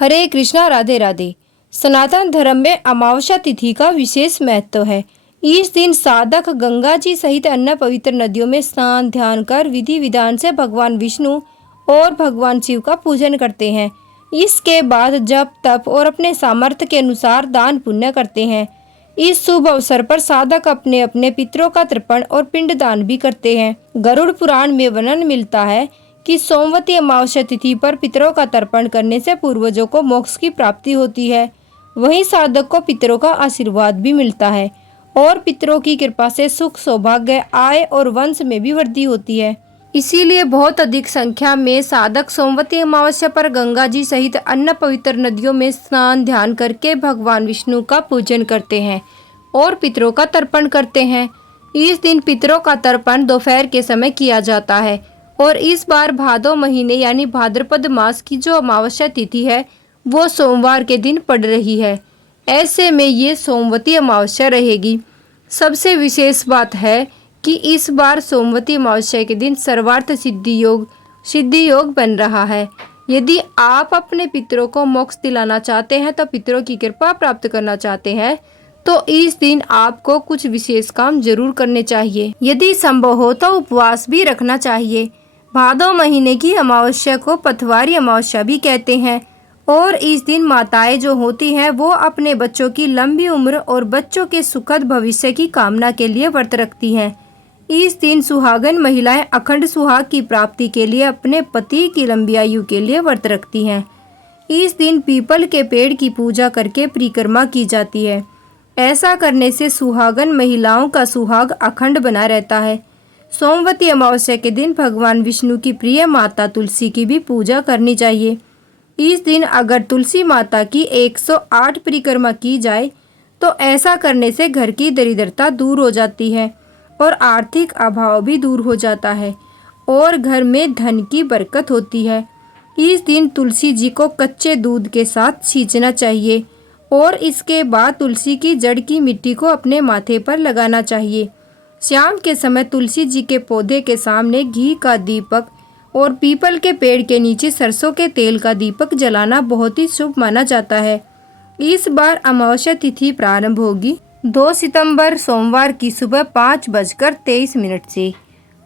हरे कृष्णा, राधे राधे। सनातन धर्म में अमावस्या तिथि का विशेष महत्व है। इस दिन साधक गंगा जी सहित अन्य पवित्र नदियों में स्नान ध्यान कर विधि विधान से भगवान विष्णु और भगवान शिव का पूजन करते हैं। इसके बाद जप तप और अपने सामर्थ्य के अनुसार दान पुण्य करते हैं। इस शुभ अवसर पर साधक अपने अपने पितरों का तर्पण और पिंड दान भी करते हैं। गरुड़ पुराण में वर्णन मिलता है कि सोमवती अमावस्या तिथि पर पितरों का तर्पण करने से पूर्वजों को मोक्ष की प्राप्ति होती है। वहीं साधक को पितरों का आशीर्वाद भी मिलता है और पितरों की कृपा से सुख सौभाग्य आय और वंश में भी वृद्धि होती है। इसीलिए बहुत अधिक संख्या में साधक सोमवती अमावस्या पर गंगा जी सहित अन्य पवित्र नदियों में स्नान ध्यान करके भगवान विष्णु का पूजन करते हैं और पितरों का तर्पण करते हैं। इस दिन पितरों का तर्पण दोपहर के समय किया जाता है और इस बार भादो महीने यानी भाद्रपद मास की जो अमावस्या तिथि है वो सोमवार के दिन पड़ रही है। ऐसे में ये सोमवती अमावस्या रहेगी। सबसे विशेष बात है कि इस बार सोमवती अमावस्या के दिन सर्वार्थ सिद्धि योग बन रहा है। यदि आप अपने पितरों को मोक्ष दिलाना चाहते हैं तो पितरों की कृपा प्राप्त करना चाहते हैं तो इस दिन आपको कुछ विशेष काम जरूर करने चाहिए। यदि संभव हो तो उपवास भी रखना चाहिए। भादो महीने की अमावस्या को पथवारी अमावस्या भी कहते हैं और इस दिन माताएं जो होती हैं वो अपने बच्चों की लंबी उम्र और बच्चों के सुखद भविष्य की कामना के लिए व्रत रखती हैं। इस दिन सुहागन महिलाएं अखंड सुहाग की प्राप्ति के लिए अपने पति की लंबी आयु के लिए व्रत रखती हैं। इस दिन पीपल के पेड़ की पूजा करके परिक्रमा की जाती है। ऐसा करने से सुहागन महिलाओं का सुहाग अखंड बना रहता है। सोमवती अमावस्या के दिन भगवान विष्णु की प्रिय माता तुलसी की भी पूजा करनी चाहिए। इस दिन अगर तुलसी माता की 108 परिक्रमा की जाए तो ऐसा करने से घर की दरिद्रता दूर हो जाती है और आर्थिक अभाव भी दूर हो जाता है और घर में धन की बरकत होती है। इस दिन तुलसी जी को कच्चे दूध के साथ सींचना चाहिए और इसके बाद तुलसी की जड़ की मिट्टी को अपने माथे पर लगाना चाहिए। शाम के समय तुलसी जी के पौधे के सामने घी का दीपक और पीपल के पेड़ के नीचे सरसों के तेल का दीपक जलाना बहुत ही शुभ माना जाता है। इस बार अमावस्या तिथि प्रारंभ होगी 2 सितंबर सोमवार की सुबह 5:23 से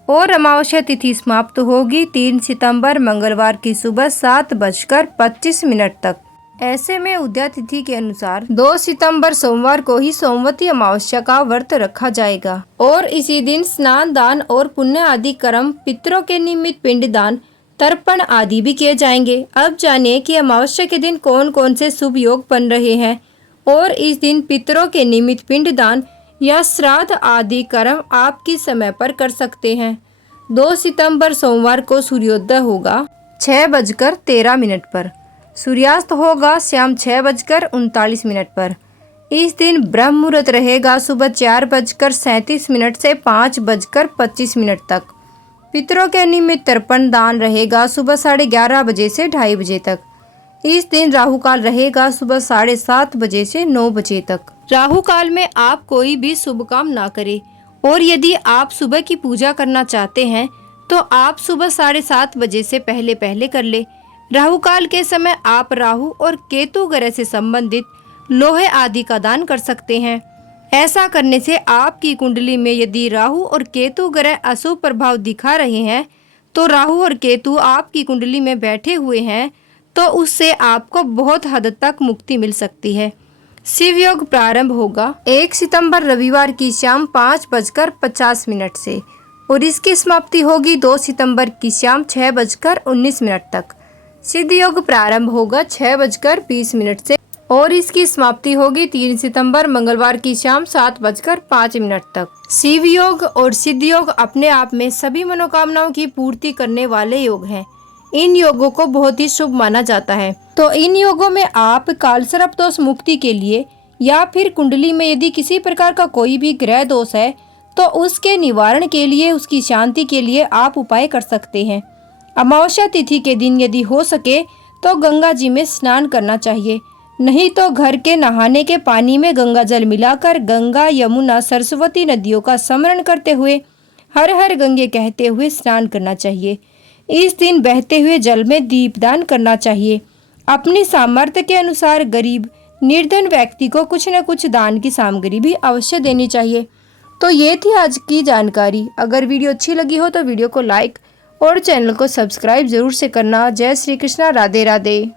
और अमावस्या तिथि समाप्त होगी 3 सितंबर मंगलवार की सुबह 7:25 तक। ऐसे में उदया तिथि के अनुसार 2 सितंबर सोमवार को ही सोमवती अमावस्या का व्रत रखा जाएगा और इसी दिन स्नान दान और पुण्य आदि कर्म, पितरों के निमित्त पिंड दान, तर्पण आदि भी किए जाएंगे। अब जानिए कि अमावस्या के दिन कौन कौन से शुभ योग बन रहे हैं और इस दिन पितरों के निमित्त पिंड दान या श्राद्ध आदि कर्म आप किस समय पर कर सकते हैं। 2 सितंबर सोमवार को सूर्योदय होगा 6:13 पर। सूर्यास्त होगा शाम 6:39 पर। इस दिन ब्रह्म मुहूर्त रहेगा सुबह 4:37 से 5:25 तक। पितरों के निमित्त तर्पण दान रहेगा सुबह 11:30 बजे से 2:30 बजे तक। इस दिन राहु काल रहेगा सुबह 7:30 बजे से 9 बजे तक। राहु काल में आप कोई भी शुभ काम ना करें और यदि आप सुबह की पूजा करना चाहते हैं तो आप सुबह 7:30 बजे से पहले पहले कर ले। राहु काल के समय आप राहु और केतु ग्रह से संबंधित लोहे आदि का दान कर सकते हैं। ऐसा करने से आपकी कुंडली में यदि राहु और केतु ग्रह अशुभ प्रभाव दिखा रहे हैं तो राहु और केतु आपकी कुंडली में बैठे हुए हैं तो उससे आपको बहुत हद तक मुक्ति मिल सकती है। शिव योग प्रारंभ होगा 1 सितंबर रविवार की शाम 5:50 से और इसकी समाप्ति होगी 2 सितंबर की शाम 6:19 तक। सिद्ध योग प्रारंभ होगा 6:20 से और इसकी समाप्ति होगी 3 सितंबर मंगलवार की शाम 7:05 तक। शिव योग और सिद्ध योग अपने आप में सभी मनोकामनाओं की पूर्ति करने वाले योग हैं। इन योगों को बहुत ही शुभ माना जाता है। तो इन योगों में आप कालसर्प दोष मुक्ति के लिए या फिर कुंडली में यदि किसी प्रकार का कोई भी ग्रह दोष है तो उसके निवारण के लिए, उसकी शांति के लिए आप उपाय कर सकते हैं। अमावस्या तिथि के दिन यदि हो सके तो गंगा जी में स्नान करना चाहिए, नहीं तो घर के नहाने के पानी में गंगा जल मिलाकर गंगा, यमुना, सरस्वती नदियों का स्मरण करते हुए हर हर गंगे कहते हुए स्नान करना चाहिए। इस दिन बहते हुए जल में दीपदान करना चाहिए। अपनी सामर्थ्य के अनुसार गरीब निर्धन व्यक्ति को कुछ न कुछ दान की सामग्री भी अवश्य देनी चाहिए। तो ये थी आज की जानकारी। अगर वीडियो अच्छी लगी हो तो वीडियो को लाइक और चैनल को सब्सक्राइब जरूर से करना। जय श्री कृष्णा, राधे राधे।